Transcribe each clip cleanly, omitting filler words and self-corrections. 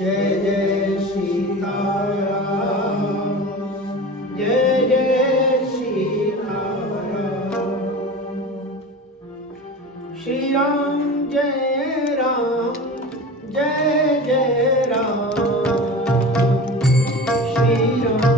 जय जय सीताराम, जय जय सीताराम। श्री राम जय राम, जय जय राम। श्री राम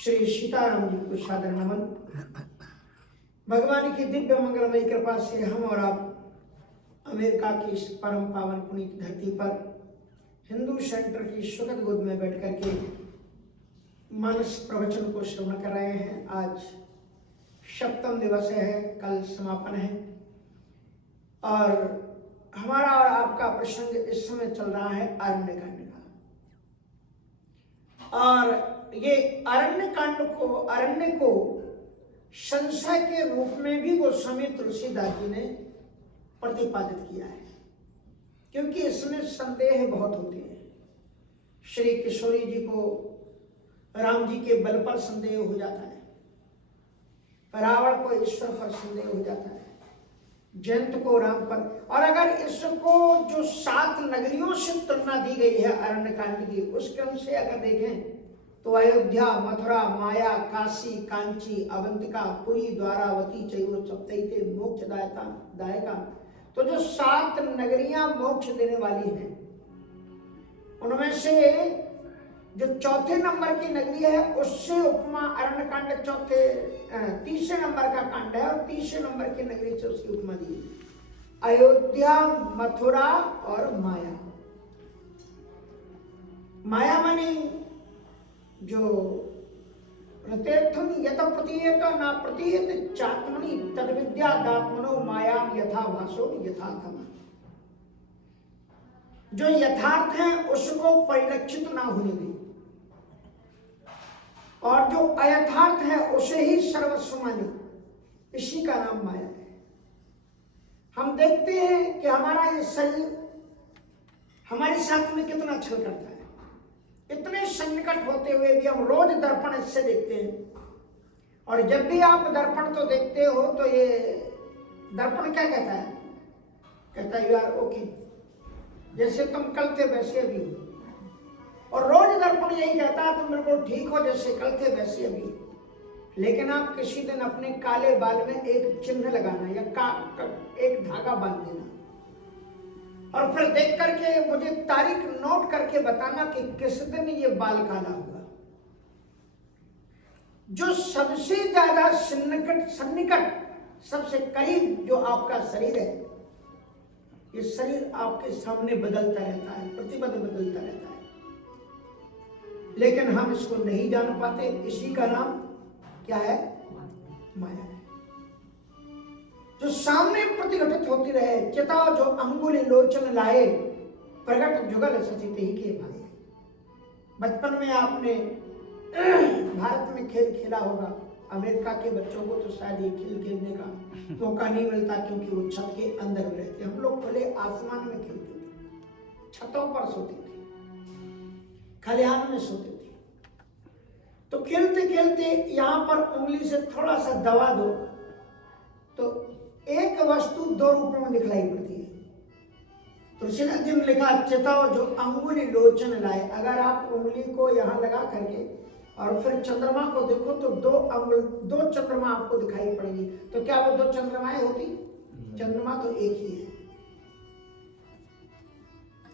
श्री सीताराम जी को सादर नमन। भगवान की दिव्य मंगलमयी कृपा से हम और आप अमेरिका की इस परम पावन पुनीत धरती पर हिंदू सेंटर की सुखद गोद में बैठ करके मानस प्रवचन को श्रवण कर रहे हैं। आज सप्तम दिवस है, कल समापन है और हमारा और आपका प्रसंग इस समय चल रहा है अरण्य कांड का। और ये अरण्य को संशय के रूप में भी गोस्वामी तुलसीदास जी ने प्रतिपादित किया है, क्योंकि इसमें संदेह बहुत होते हैं। श्री किशोरी जी को राम जी के बल पर संदेह हो जाता है, रावण को ईश्वर पर संदेह हो जाता है, जयंत को राम पर। और अगर इसको जो 7 नगरियों से तुलना दी गई है अरण्य कांड की, उस क्रम से अगर देखें तो अयोध्या, मथुरा, माया, काशी, कांची, अवंतिका, पुरी, द्वारावती, चैव सप्तैते मोक्षदायका, तो जो 7 नगरियां मोक्ष देने वाली हैं, उनमें से जो चौथे नंबर की नगरी है उससे उपमा अरण्य कांड तीसरे नंबर का कांड है और तीसरे नंबर की नगरी से उसकी उपमा दी है अयोध्या, मथुरा और माया। माया मानी जो रतेर्थम यत प्रतीयत न प्रतीयत चात्मनि तद विद्यादात्मनो मायाम यथा भासो यथार्थम। जो यथार्थ है उसको परिलक्षित ना होने दें। और जो अयथार्थ है उसे ही सर्वस्व माने, इसी का नाम माया है। हम देखते हैं कि हमारा ये शरीर हमारे साथ में कितना छल करता है। इतने सन्निकट होते हुए भी हम रोज दर्पण इससे देखते हैं, और जब भी आप दर्पण तो देखते हो तो ये दर्पण क्या कहता है? कहता है यू आर ओके, जैसे तुम कल थे वैसे अभी हो। और रोज दर्पण यही कहता है तुम बिल्कुल ठीक हो, जैसे कल थे वैसे अभी। लेकिन आप किसी दिन अपने काले बाल में एक चिन्ह लगाना या एक धागा बांध देना, और फिर देख करके मुझे तारीख नोट करके बताना कि किस दिन ये बाल काला होगा। जो सबसे ज्यादा सन्निकट सबसे करीब जो आपका शरीर है, ये शरीर आपके सामने बदलता रहता है, प्रतिबद्ध बदलता रहता है, लेकिन हम इसको नहीं जान पाते। इसी का नाम क्या है? माया है। जो सामने प्रतिघटित होती रहे, चिताओ जो अंगुली लोचन लाए, प्रगट जुगल सचित ही के भाई। बचपन में आपने भारत में खेल खेला होगा, अमेरिका के बच्चों को तो शायद ये खेल खेलने का मौका नहीं मिलता, क्योंकि वो छत के अंदर में रहते। हम लोग खुले आसमान में खेलते थे, छतों पर सोते थे, खलिहान में सोते थे। तो खेलते खेलते यहाँ पर उंगली से थोड़ा सा दबा दो तो एक वस्तु दो रूपों में दिखलाई पड़ती है। तुलसीदास जी ने लिखा, चिताओ जो अंगुली लोचन लाए। अगर आप उंगली को यहाँ लगा करके और फिर चंद्रमा को देखो तो दो चंद्रमा आपको दिखाई पड़ेंगी। तो क्या वो दो चंद्रमाएं होती? चंद्रमा तो एक ही है।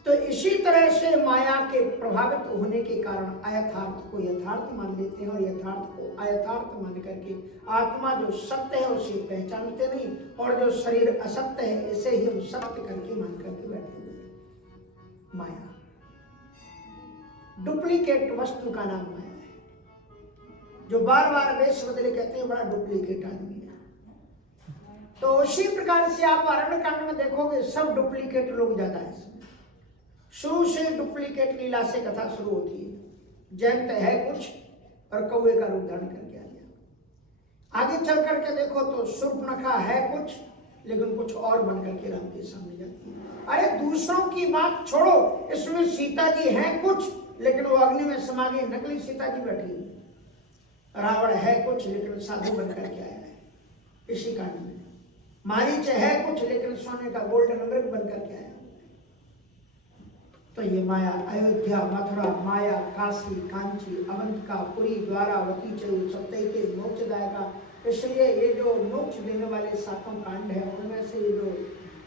तो इसी तरह से माया के प्रभावित होने के कारण अयथार्थ को यथार्थ मान लेते हैं, और यथार्थ को अयथार्थ मान करके आत्मा जो सत्य है उसे पहचानते नहीं, और जो शरीर असत्य है इसे ही हम सत्य करके मान करके बैठे हुए। माया डुप्लीकेट वस्तु का नाम माया है। जो बार बार वेश बदले कहते हैं बड़ा डुप्लीकेट आदमी है। तो उसी प्रकार से आप अरण्य कांड में देखोगे सब डुप्लीकेट लोग ज्यादा है। शुरू से डुप्लीकेट लीला से कथा शुरू होती है। जयंत है कुछ और कौवे का रूप धारण करके आ गया। आगे चल करके देखो तो शूर्पणखा है कुछ, लेकिन कुछ और बन करके राम के सामने जाती है। अरे दूसरों की बात छोड़ो, इसमें सीता जी है कुछ, लेकिन वो अग्नि में समा गई, नकली सीता जी बैठी है। रावण है कुछ, लेकिन साधु बन करके आया है इसी कांड में। मारीच है कुछ, लेकिन सोने का गोल्डन मृग बन करके आया। तो ये माया अयोध्या, मथुरा, माया, काशी, कांची, अवंतिका, पुरी, द्वारावती, चरु, सप्तैते, मोक्षदायका। इसलिए ये जो मोक्ष देने वाले सातों कांड है उनमें से ये जो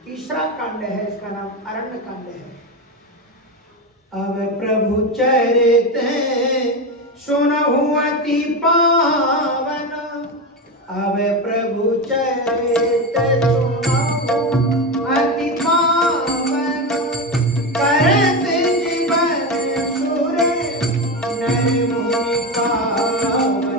तीसरा कांड है इसका नाम अरण्य कांड है। अब प्रभु चरित सुनहु अति पावन, अब प्रभु चरित सुनहु अति पावन, करत जीवन सुर नर मुनि पावन।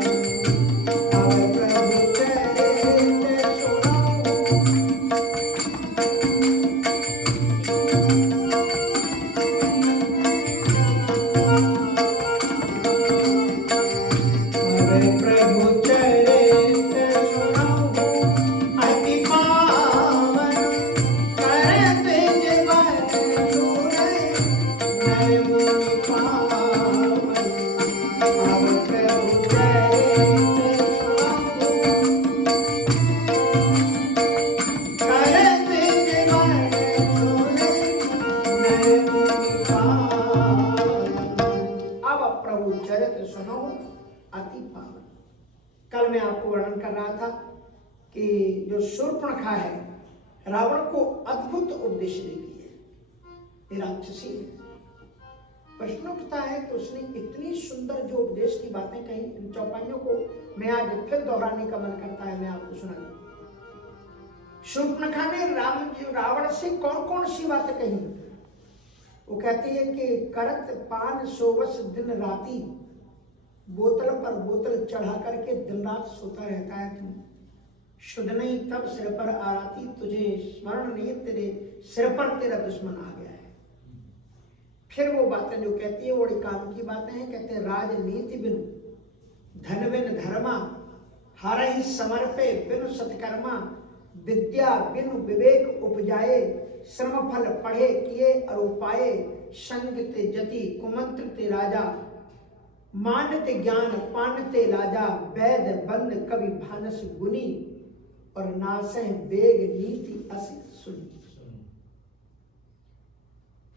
अब प्रभु चरित सुनहु कल मैं आपको वर्णन कर रहा था कि जो शूर्पणखा है रावण को अद्भुत उपदेश देती है। ये राक्षसी है। प्रश्न उठता है कि उसने इतनी सुंदर जो उपदेश की बातें कही, इन चौपाइयों को मैं आज फिर दोहराने का मन करता है, मैं आपको सुना दूं। शूर्पणखा ने रावण से कौन कौन सी बातें कही? वो कहती है कि करत पान सोवस दिन राती, बोतल पर बोतल चढ़ा करके दिन रात सोता रहता है तू। शुद्ध नहीं तब सिर पर आती, तुझे स्मरण नहीं तेरे सिर पर तेरा दुश्मन आ गया है। फिर वो बातें जो कहती है वो बड़ी काम की बातें हैं। कहते हैं राजनीति बिनु हारहि समर्पे बिनु सत्कर्मा, विद्या बिनु विवेक उपजाए, श्रम फल पढ़े किए और उपाये, संग ते जति कुमंत्र ते राजा, मानते ज्ञान पानते लाजा, वैद बंद कवि भानस गुनी, और नासह वेग नीति अस सुनी।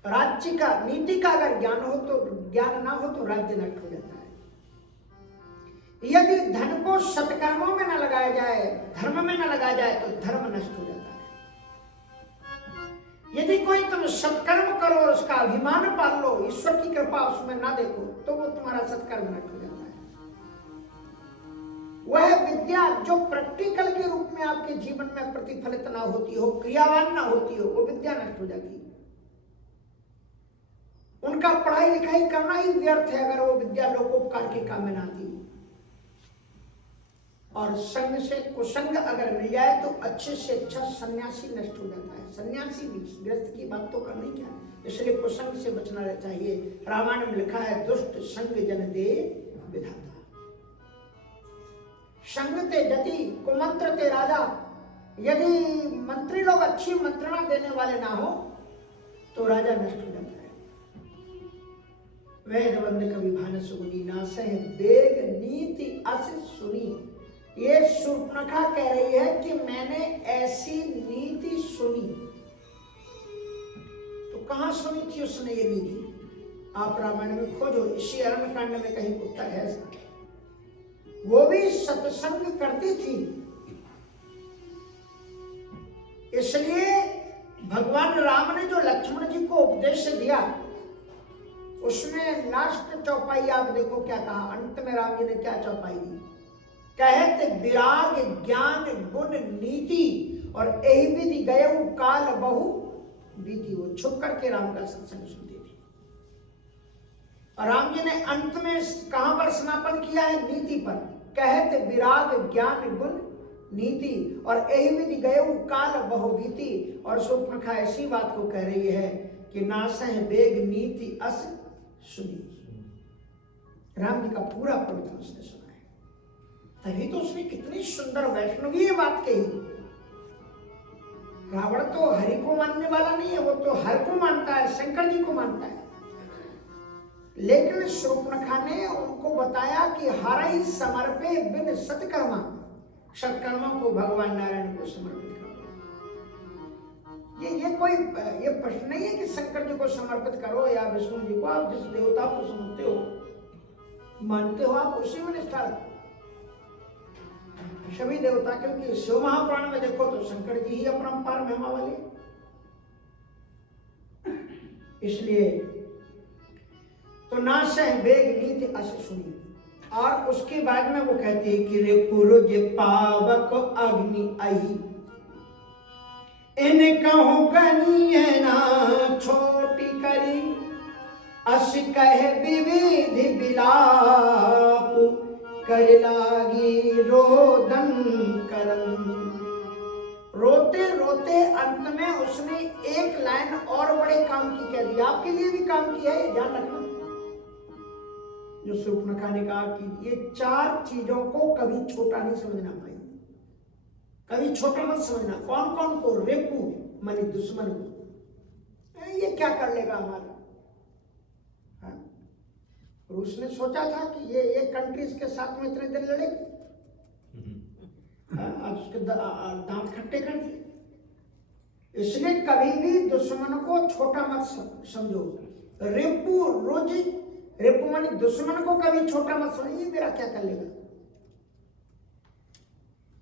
राज्य का नीति का अगर ज्ञान ना हो तो राज्य नष्ट हो जाता है। यदि धन को सत्कर्मों में न लगाया जाए, धर्म में न लगाया जाए तो धर्म नष्ट हो जाता है। यदि कोई तुम सत्कर्म करो और उसका अभिमान पाल लो, ईश्वर की कृपा उसमें ना देखो, तो वो तुम्हारा सत्कर्म नष्ट हो जाता है। वह विद्या जो प्रैक्टिकल के रूप में आपके जीवन में प्रतिफलित ना होती हो, क्रियावान ना होती हो, वो विद्या नष्ट हो जाती है। उनका पढ़ाई लिखाई करना ही व्यर्थ है अगर वो विद्या लोकोपकार के काम में ना आती। और संग से कुसंग अगर मिल जाए तो अच्छे से अच्छा सन्यासी नष्ट हो जाता है। सन्यासी भी, गृहस्थ की बात तो करनी क्या है, इसलिए कुसंग से बचना चाहिए। रामायण में लिखा है, दुष्ट संग जन दे विधाता, संग ते जति कुमंत्र ते राजा। यदि मंत्री लोग अच्छी मंत्रणा देने वाले ना हो तो राजा नष्ट हो जाता है। वेद बंद कवि भानस गुनी, नासह वेग नीति अस सुनी। ये शूर्पणखा कह रही है कि मैंने ऐसी नीति सुनी। तो कहां सुनी थी उसने ये नीति? आप रामायण में खोजो, इसी अरण्य कांड में कहीं उत्तर है इसका। वो भी सत्संग करती थी, इसलिए भगवान राम ने जो लक्ष्मण जी को उपदेश दिया उसमें लास्ट चौपाई आप देखो क्या कहा। अंत में राम जी ने क्या चौपाई दी? कहते विराग ज्ञान गुण नीति, और यही विधि गयऊ काल बहु बीती। वो छुप करके राम का सत्संग सुनती थी। और राम जी ने अंत में कहां पर समापन किया है? नीति पर। कहते विराग ज्ञान गुण नीति, और यही विधि गयऊ काल बहु बीती। और शूर्पणखा ऐसी बात को कह रही है कि नासह वेग नीति अस सुनी। राम जी का पूरा प्रवचन उसने सुना है, तभी तो उसने कितनी सुंदर वैष्णवी बात कही। रावण तो हरि को मानने वाला नहीं है, वो तो हर को मानता है, शंकर जी को मानता है। लेकिन शूर्पणखा ने उनको बताया कि हारहि समर्पे बिन सत्कर्मा, सत्कर्मों को भगवान नारायण को समर्पित करो। ये प्रश्न नहीं है कि शंकर जी को समर्पित करो या विष्णु जी को। आप जिस देवता को समझते हो, मानते हो, आप उसी में निष्ठा रखो। सभी देवता, क्योंकि शिव महापुराण में देखो तो शंकर जी ही अपरंपार महिमा वाले। इसलिए तो नासह वेग नीति अस सुनी। और उसके बाद में वो कहती है कि रे पुरुज पावक अग्नि अहि, इन कहूं गनीय ना छोटी करी, अस कह विविधि बिलाप, कर लागी रोदन करन। रोते रोते अंत में उसने एक लाइन और बड़े काम की कह दी। आपके लिए भी काम किया है, ध्यान रखना। जो शूर्पणखा ने कहा कि ये चार चीजों को कभी छोटा नहीं समझना भाई, कभी छोटा मत समझना। कौन कौन को? रेपू मानी दुश्मन को, ये क्या कर लेगा हमारा। और उसने सोचा था कि ये एक कंट्रीज के साथ में इतने दिन लड़ेगी, आज उसके दांत खट्टे कर दिए। इसलिए कभी भी दुश्मन को छोटा मत समझो। रेपू मानी दुश्मन को कभी छोटा मत समझिए, मेरा क्या कर लेगा।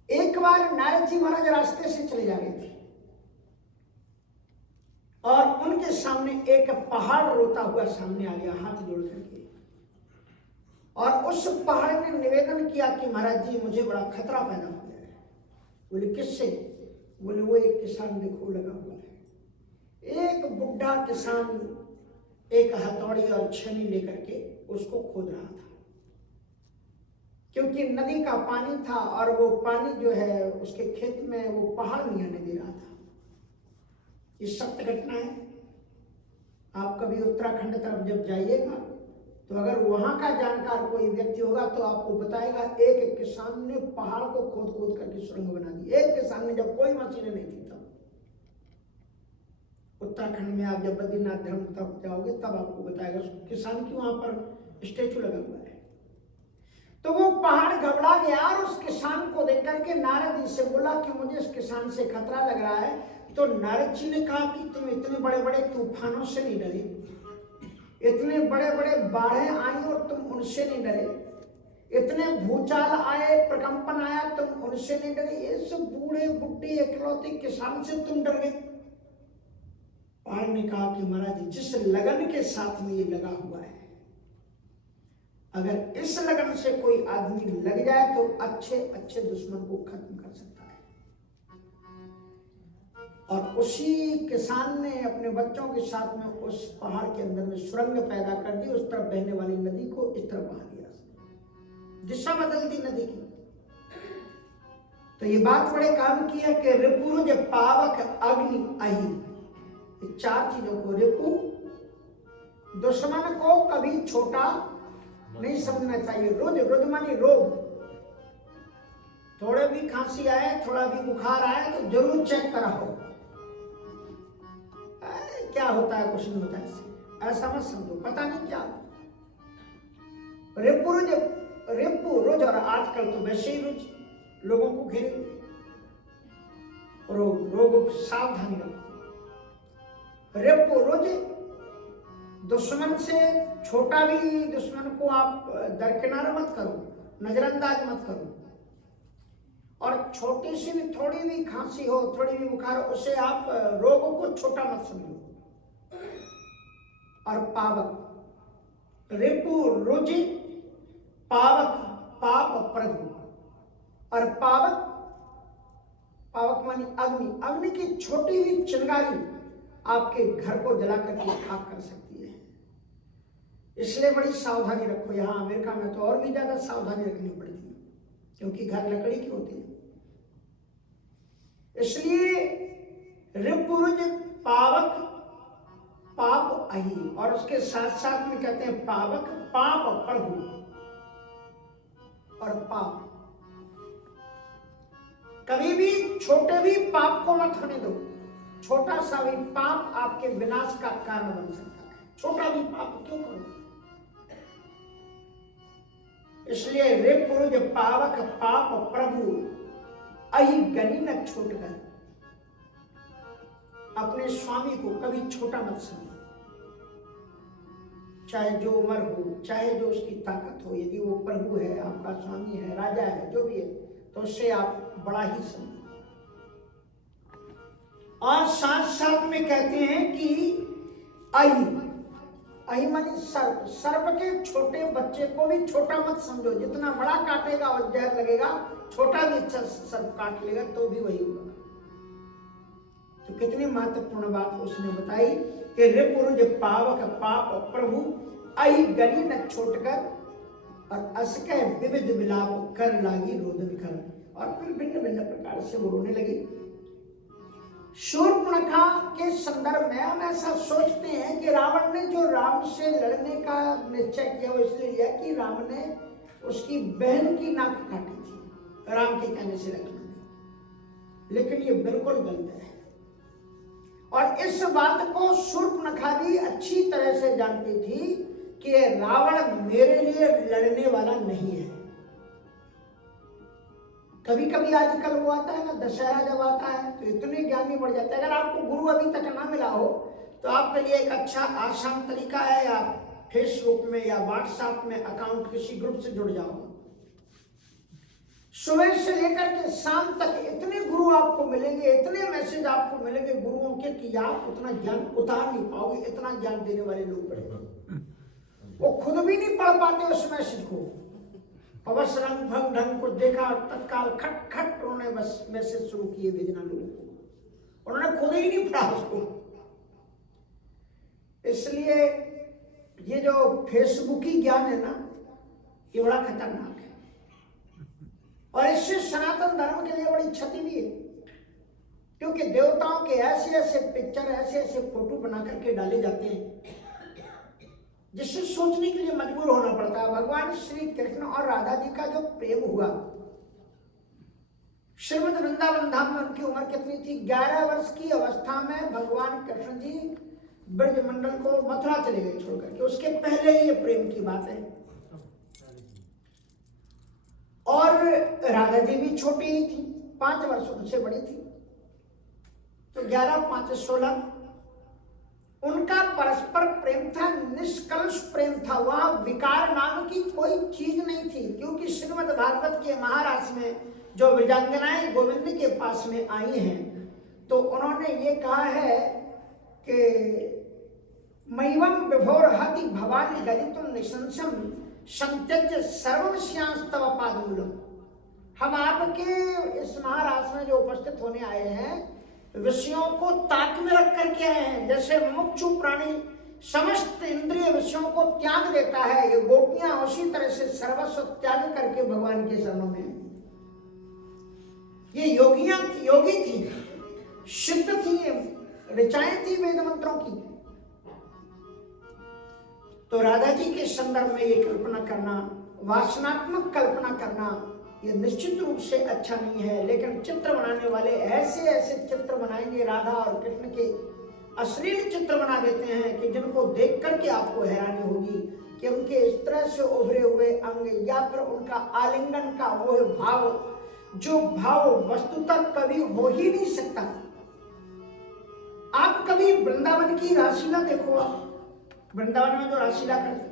एक बार नारद जी महाराज रास्ते से चले जा रहे थे और उनके सामने एक पहाड़ रोता हुआ सामने आ गया हाथ जोड़ करके। और उस पहाड़ ने निवेदन किया कि महाराज जी मुझे बड़ा खतरा पैदा हो गया है। बोले किससे? बोले वो एक किसान देखो लगा हुआ है। एक बुढ़ा किसान एक हथौड़ी और छेनी लेकर के उसको खोद रहा था, क्योंकि नदी का पानी था और वो पानी जो है उसके खेत में वो पहाड़ नहीं आने दे रहा था। ये सत्य घटना है। आप कभी उत्तराखंड तरफ जब जाइएगा तो अगर वहां का जानकार कोई व्यक्ति होगा तो आपको बताएगा, एक किसान ने पहाड़ को खोद खोद करके सुरंग बना दी। एक किसान ने, जब कोई मशीनें नहीं थी तब। उत्तराखंड में आप जब बद्रीनाथ धाम तक जाओगे तब आपको बताएगा किसान की वहां पर स्टेचू लगा हुआ है। तो वो पहाड़ घबरा गया और उस किसान को देख करके नारद जी से बोला कि मुझे इस किसान से खतरा लग रहा है। तो नारद जी ने कहा कि तुम इतने बड़े बड़े तूफानों से नहीं डरे, इतने बड़े बड़े बाढ़ें आई और तुम उनसे नहीं डरे, इतने भूचाल आए, प्रकंपन आया, तुम उनसे नहीं डरे, ये सब बूढ़े बुढ़े इकलौते किसान से तुम डर गए। पहाड़ ने कहा कि महाराज जी, जिस लगन के साथ में ये लगा हुआ है, अगर इस लगन से कोई आदमी लग जाए तो अच्छे अच्छे दुश्मन को खत्म कर सकता है। और उसी किसान ने अपने बच्चों के साथ में उस पहाड़ के अंदर में सुरंग पैदा कर दी, उस तरफ बहने वाली नदी को इस तरफ बहा दिया, दिशा बदल दी नदी की। तो ये बात बड़े काम की है कि रिपुरुज पावक अग्नि अहि, चार चीजों को, रिपु दुश्मन को कभी छोटा नहीं समझना चाहिए। रोज रोज मानी रोग, थोड़े भी खांसी आए, थोड़ा भी बुखार आए तो जरूर चेक कराओ, क्या होता है, कुछ नहीं होता है इससे, ऐसा मत समझो, पता नहीं क्या। रेपू रोज, और आजकल तो वैसे ही रोज लोगों को घेरे रोग सावधानी रखो। रेपू रोज, दुश्मन से छोटा भी दुश्मन को आप दरकिनार मत करो, नजरअंदाज मत करो। और छोटी सी भी, थोड़ी भी खांसी हो, थोड़ी भी बुखार हो, उसे आप रोग को छोटा मत समझो। और पावक, रिपु रुचि पावक, पाप प्रभु, और पावक, पावक मानी अग्नि, अग्नि की छोटी भी चिंगारी आपके घर को जला करके खाक कर सकती है। इसलिए बड़ी सावधानी रखो। यहाँ अमेरिका में तो और भी ज्यादा सावधानी रखनी पड़ती है, क्योंकि घर लकड़ी की होती है। इसलिए रिपुरुज पावक पाप अहि, और उसके साथ साथ में कहते हैं पावक पाप प्रभु। और पाप, कभी भी छोटे भी पाप को मत होने दो। छोटा सा भी पाप आपके विनाश का कारण बन सकता है, छोटा भी पाप क्यों करो। इसलिए रिपुरुज पावक पाप प्रभु अहि गनि न छोटकर, अपने स्वामी को कभी छोटा मत समझो, चाहे जो उम्र हो, चाहे जो उसकी ताकत हो। यदि वो प्रभु है, आपका स्वामी है, राजा है, जो भी है, तो उससे आप बड़ा ही समझो। और साथ साथ में कहते हैं कि अहि मानी सर्प, सर्प के छोटे बच्चे को भी छोटा मत समझो। जितना बड़ा काटेगा और जहर लगेगा, छोटा भी अच्छा सर्प काट लेगा तो भी वही होगा। तो कितनी महत्वपूर्ण बात उसने बताई कि रिपुरुज पावक पाप प्रभु अहि गनि न छोटकर, और असके विविध विलाप कर लागी रोदन कर। और फिर भिन्न भिन्न प्रकार से वो रोने लगी। शूर्पणखा के संदर्भ में हम ऐसा सोचते हैं कि रावण ने जो राम से लड़ने का निश्चय किया, वो इसलिए लिया कि राम ने उसकी बहन की नाक काटी थी, राम के कहने से लक्ष्मण ने। लेकिन ये बिल्कुल गलत है, और इस बात को शूर्पणखा भी अच्छी तरह से जानती थी कि रावण मेरे लिए लड़ने वाला नहीं है। कभी कभी आजकल वो आता है ना, दशहरा जब आता है तो इतने ज्ञानी बढ़ जाते हैं। अगर आपको गुरु अभी तक ना मिला हो तो आपके लिए एक अच्छा आसान तरीका है, आप फेसबुक में या व्हाट्सएप में अकाउंट किसी ग्रुप से जुड़ जाओ। सुबह से लेकर के शाम तक इतने गुरु आपको मिलेंगे, इतने मैसेज आपको मिलेंगे गुरुओं के कि आप उतना ज्ञान उतार नहीं पाओगे। इतना ज्ञान देने वाले लोग बड़े, वो खुद भी नहीं पढ़ पाते उस मैसेज को। बस रंग भंग ढंग को देखा, तत्काल खट खट उन्होंने बस मैसेज शुरू किए भेजना लोगों को, उन्होंने खुद ही नहीं पढ़ा उसको। इसलिए ये जो फेसबुकी ज्ञान है ना, ये बड़ा खतरनाक है, और इससे सनातन धर्म के लिए बड़ी क्षति भी है। क्योंकि देवताओं के ऐसे ऐसे पिक्चर, ऐसे ऐसे फोटो बना करके डाले जाते हैं जिससे सोचने के लिए मजबूर होना पड़ता है। भगवान श्री कृष्ण और राधा जी का जो प्रेम हुआ, श्रीमद वृंदावन धाम में उनकी उम्र कितनी थी? 11 वर्ष की अवस्था में भगवान कृष्ण जी ब्रज मंडल को मथुरा चले गए छोड़ करके। उसके पहले ही ये प्रेम की बात है। और राधा जी भी छोटी ही थी, 5 वर्ष उनसे बड़ी थी। तो 11, 5, 16 उनका परस्पर प्रेम था, निष्कलुष प्रेम था। वहां विकार नाम की कोई चीज नहीं थी, क्योंकि श्रीमद् भागवत के महाराज में जो विजयांगनाएं गोविंद के पास में आई हैं, तो उन्होंने ये कहा है कि मैवं विभोर हति भवानी गलितुम निशंसम संत्यज्य सर्वविषयांस्तव पादमूलम। हम आपके इस महाराज में जो उपस्थित होने आए हैं, विषयों को ताक में रख करके आए हैं। जैसे मुमुक्षु प्राणी समस्त इंद्रिय विषयों को त्याग देता है, ये गोपियां उसी तरह से सर्वस्व त्याग करके भगवान के शरणों में आई। ये योगी थी, सिद्ध थी, ऋचाएं थी वेद मंत्रों की। तो राधा जी के संदर्भ में ये कल्पना करना, वासनात्मक कल्पना करना, ये निश्चित रूप से अच्छा नहीं है। लेकिन चित्र बनाने वाले ऐसे ऐसे चित्र बनाएंगे, राधा और कृष्ण के अश्लील चित्र बना देते हैं कि जिनको देख करके आपको हैरानी होगी कि उनके इस तरह से उभरे हुए अंग या फिर उनका आलिंगन का वो भाव, जो भाव वस्तुतः कभी हो ही नहीं सकता। आप कभी वृंदावन की रासलीला देखो, आप वृंदावन में जो रासलीला करते,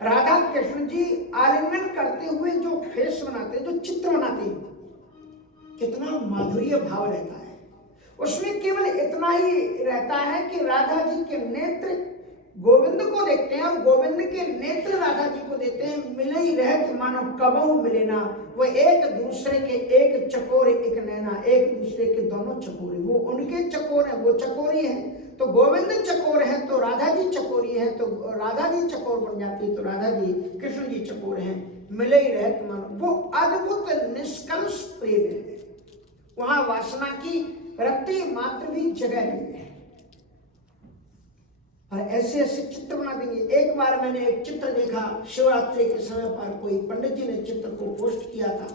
राधा कृष्ण जी आलिंगन करते हुए जो फेस बनाते, जो चित्र बनाते, कितना माधुर्य भाव रहता है उसमें। केवल इतना ही रहता है कि राधा जी के नेत्र गोविंद को देखते हैं और गोविंद के नेत्र राधा जी को देते हैं। मिले ही रहत मानो कबहू मिले ना, वो एक दूसरे के एक चकोर एक नैना, एक दूसरे के दोनों चकोरे। वो उनके चकोर है, वो चकोरी है, तो गोविंद चकोर है तो राधा जी चकोरी है, तो राधा जी चकोर बन जाती है तो राधा जी कृष्ण जी चकोर हैं। मिले ही रहत मानो, वो अद्भुत निष्कलुष प्रेम है। वहां वासना की रत्ती मात्र भी जगह नहीं है। और ऐसे ऐसे चित्र बना देंगे। एक बार मैंने एक चित्र देखा, शिवरात्रि के समय पर कोई पंडित जी ने चित्र को पोस्ट किया था।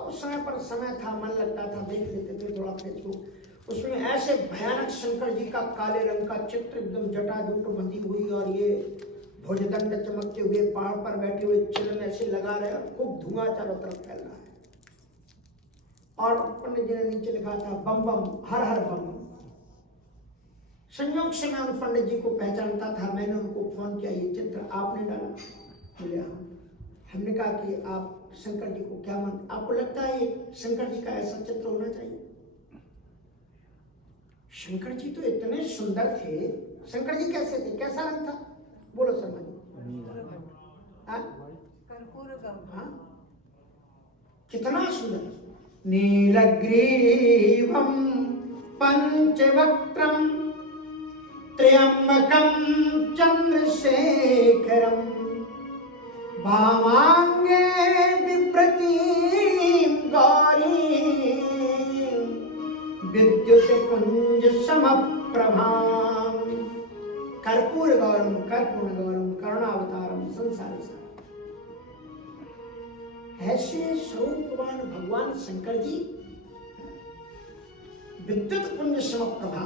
उस समय पर समय था, मन लगता था, देख लेते थे थोड़ा फेसबुक। उसमें ऐसे भयानक शंकर जी का काले रंग का चित्र, एकदम जटाजूट बंधी हुई और ये भुजदंड चमकते हुए पहाड़ पर बैठे हुए चिलम ऐसे लगा रहे और खूब धुआं चारों तरफ फैल रहा है। और पंडित जी ने नीचे लिखा था बम बम हर हर बम। संयोग से मैं उन पंडित जी को पहचानता था। मैंने उनको फोन किया, ये चित्र आपने डाला? बोले हाँ। हमने कहा कि आप शंकर जी को क्या मानते, आपको लगता है ये शंकर जी का ऐसा चित्र होना चाहिए? शंकर जी तो इतने सुंदर थे। शंकर जी कैसे थे, कैसा रंग था? बोलो शर्मा जी। हाँ, कितना सुंदर। नीलग्रीवं पंचवक्त्रं त्र्यंबकं चंद्रशेखरं वामांगे बिभ्रतीं गौरीं विद्युत कुंज समप्रभां कर्पूर गौरम करुणावतारम संसार सारम। ऐसे स्वरूपवान भगवान शंकर जी विद्युत कुंज समप्रभा,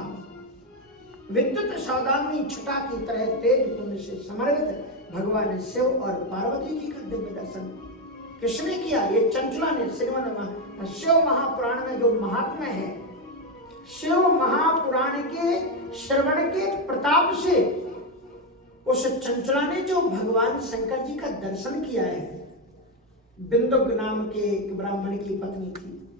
विद्युत सौदामिनी छटा की तरह तेज कुंज से समर्पित भगवान शिव और पार्वती जी का दिव्य दर्शन किसने किया? ये चंचला ने। श्रीमद् शिव महापुराण में जो महात्मा है, शिव महापुराण के श्रवण के प्रताप से उस चंचला ने जो भगवान शंकर जी का दर्शन किया है। बिंदुक नाम के एक ब्राह्मण की पत्नी थी,